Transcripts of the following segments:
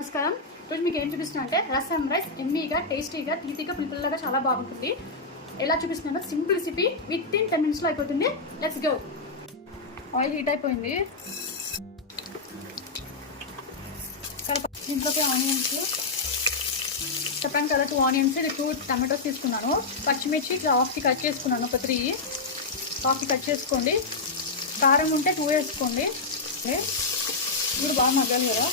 నమస్కారం. ఈరోజు మీకు ఏం చూపిస్తున్నా అంటే రసం రైస్ ఎమ్మీగా టేస్టీగా తీపిగా పులిపుల్లగా చాలా బాగుంటుంది. ఎలా చూపిస్తున్నానో simple recipe with in 10 minutes లో అయిపోతుంది. Let's go. ఆయిల్ హీట్ అయిపోయింది. దీంట్లోకి ఆనియన్స్ చెప్పాను కదా, 2 ఆనియన్స్ 2 టమాటోస్ తీసుకున్నాను. పచ్చిమిర్చి హాఫ్కి కట్ చేసుకున్నాను, ఒక 3 హాఫ్కి కట్ చేసుకోండి. కారం ఉంటే 2 వేసుకోండి. ఇప్పుడు బాగా మగ్గాలి కదా.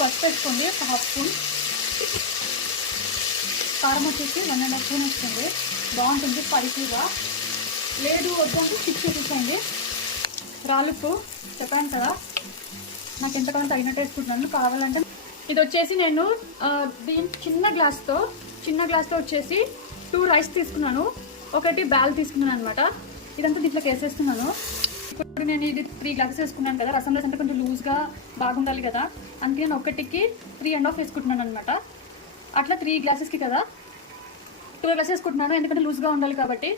పసుపు వేసుకోండి, 1/2 స్పూన్. కారం వచ్చేసి 1.5 స్పూన్ వస్తుంది, బాగుంటుంది స్పైసీగా. లేదు వద్దంటే 6 వేసేసేయండి. రాళ్ళుప్పు చెప్పాను కదా, నాకు ఎంతకాలం తగినట్టు వేసుకుంటున్నాను. కావాలంటే ఇది వచ్చేసి నేను దీని చిన్న గ్లాస్తో వచ్చేసి 2 రైస్ తీసుకున్నాను, 1 బ్యాల్ తీసుకున్నాను అనమాట. ఇదంతా దీంట్లోకి వేసేస్తున్నాను. ఇప్పుడు నేను ఇది 3 గ్లాసెస్ వేసుకున్నాను కదా. రసం రైస్ అంటే కొంచెం లూజ్గా బాగుండాలి కదా, అందుకే నేను 1కి 3.5 వేసుకుంటున్నాను అనమాట. అట్లా 3 గ్లాసెస్కి కదా 2 గ్లాసెస్ వేసుకుంటున్నాను, ఎందుకంటే లూజ్గా ఉండాలి కాబట్టి.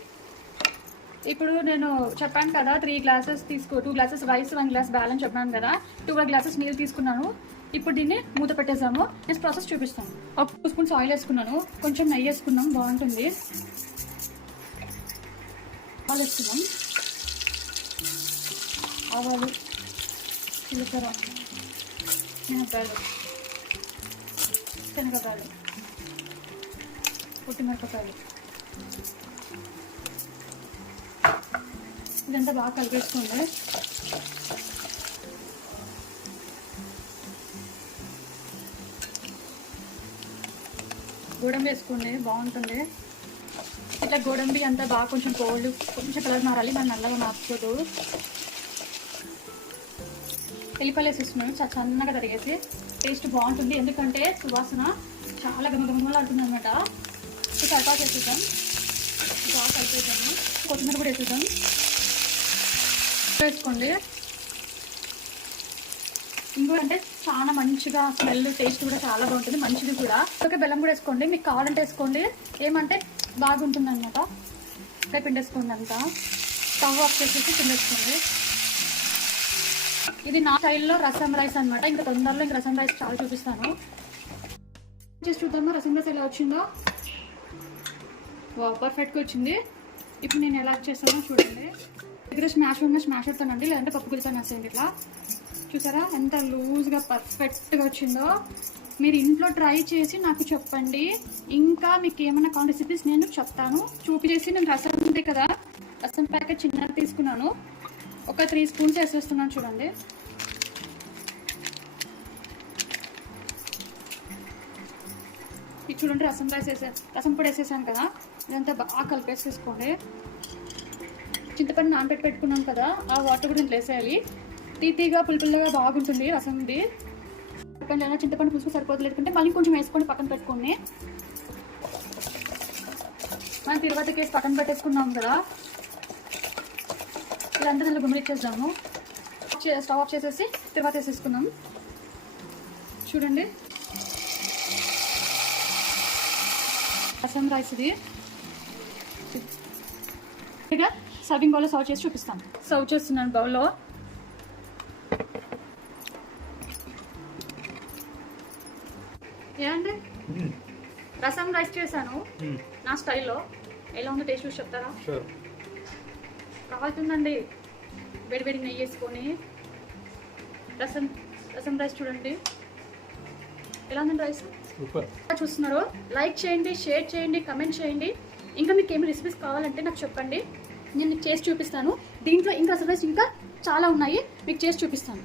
ఇప్పుడు నేను చెప్పాను కదా 3 glasses 2 glasses rice 1 glass balance చెప్పాను కదా, 2 గ్లాసెస్ నీళ్ళు తీసుకున్నాను. ఇప్పుడు దీన్ని మూత పెట్టేసాము. నెక్స్ట్ ప్రాసెస్ చూపిస్తాను. ఒక 2 స్పూన్స్ ఆయిల్ వేసుకున్నాను, కొంచెం నెయ్యి వేసుకున్నాం, బాగుంటుంది. ఆయిల్ వేసుకున్నాం, ఆవాలు, జీలకర్ర, శనగపాయలు, పుట్టిమిరపకాయలు, ఇదంతా బాగా కలిపేసుకోండి. గోడంబి వేసుకోండి, బాగుంటుంది. ఇట్లా గోడంబి అంతా బాగా కొంచెం కొంచెం కలర్ మారాలి, దాన్ని నల్లగా మార్చుకోదు. ఎల్లిపాయలు వేసేస్తున్నాను, చాలా సన్నగా తరిగేసి. టేస్ట్ బాగుంటుంది, ఎందుకంటే సువాసన చాలా గమగమలాడుతుంది అనమాట. కరివేపాకు వేసేద్దాం, బాగా కలిపేద్దాము. కొత్తిమీర కూడా వేసేద్దాం, వేసుకోండి. ఇంకో అంటే చాలా మంచిగా స్మెల్ టేస్ట్ కూడా చాలా బాగుంటుంది, మంచిది కూడా. ఓకే, బెల్లం కూడా వేసుకోండి, మీకు కావాలంటే వేసుకోండి, ఏమంటే బాగుంటుంది అనమాట. పిండేసుకోండి అంతా. స్టవ్ ఆఫ్ చేసేసి పిండేసుకోండి. ఇది నా స్టైల్లో రసం రైస్ అనమాట. ఇంకా తొందరలో ఇంకా రసం రైస్ చాలా చూపిస్తాను. చేసి చూద్దాము రసం రైస్ ఎలా వచ్చిందో. పర్ఫెక్ట్గా వచ్చింది. ఇప్పుడు నేను ఎలా చేస్తానో చూడండి. దగ్గర స్మాష్ ఉన్న స్మాష్ అవుతానండి, లేదంటే పప్పు గురితాను వేసేయండి. ఇట్లా చూసారా ఎంత లూజ్గా పర్ఫెక్ట్గా వచ్చిందో. మీరు ఇంట్లో ట్రై చేసి నాకు చెప్పండి. ఇంకా మీకు ఏమైనా కావాలి రెసిపీస్ నేను చెప్తాను. చూపించేసి నేను రసం ఉంది కదా, రసం ప్యాకెట్ చిన్నది తీసుకున్నాను, ఒక 3 స్పూన్స్ వేసేస్తున్నాను చూడండి. ఇది చూడండి, రసం పొడి వేసేసాను కదా, ఇదంతా బాగా కలిపేసేసుకోండి. చింతపండు పెట్టుకున్నాం కదా, ఆ వాటర్ కూడా దీంట్లో వేసేయాలి. తీపిగా పులిపుల్లగా బాగుంటుంది రసంది. చింతపండు పులుసు సరిపోతుంది, లేకుంటే మళ్ళీ కొంచెం వేసుకొని పక్కన పెట్టుకోండి. మనం తర్వాత కేసు పక్కన పెట్టేసుకున్నాం కదా, ఇదంతా దాంట్లో గుమ్మరిచ్చేద్దాము. స్టవ్ ఆఫ్ చేసేసి తర్వాత వేసేసుకున్నాం. చూడండి రసం రైస్ ఇది. ఇక సర్వింగ్ బౌల్లో సర్వ్ చేసి చూపిస్తాను. సర్వ్ చేస్తున్నాను బౌల్లో. ఏమండి రసం రైస్ చేశాను నా స్టైల్లో. ఎలా ఉందో టేస్ట్ చూసి చెప్తారా? కావాల్సిందండి వేడి నెయ్యి వేసుకొని రసం రైస్ చూడండి ఎలా ఉందండి రైస్. చూస్తున్నారు, లైక్ చేయండి, షేర్ చేయండి, కమెంట్ చేయండి. ఇంకా మీకు ఏమి రెసిపీస్ కావాలంటే నాకు చెప్పండి, నేను మీకు చేసి చూపిస్తాను. దీంట్లో ఇంకా రసం రైస్ ఇంకా చాలా ఉన్నాయి, మీకు చేసి చూపిస్తాను.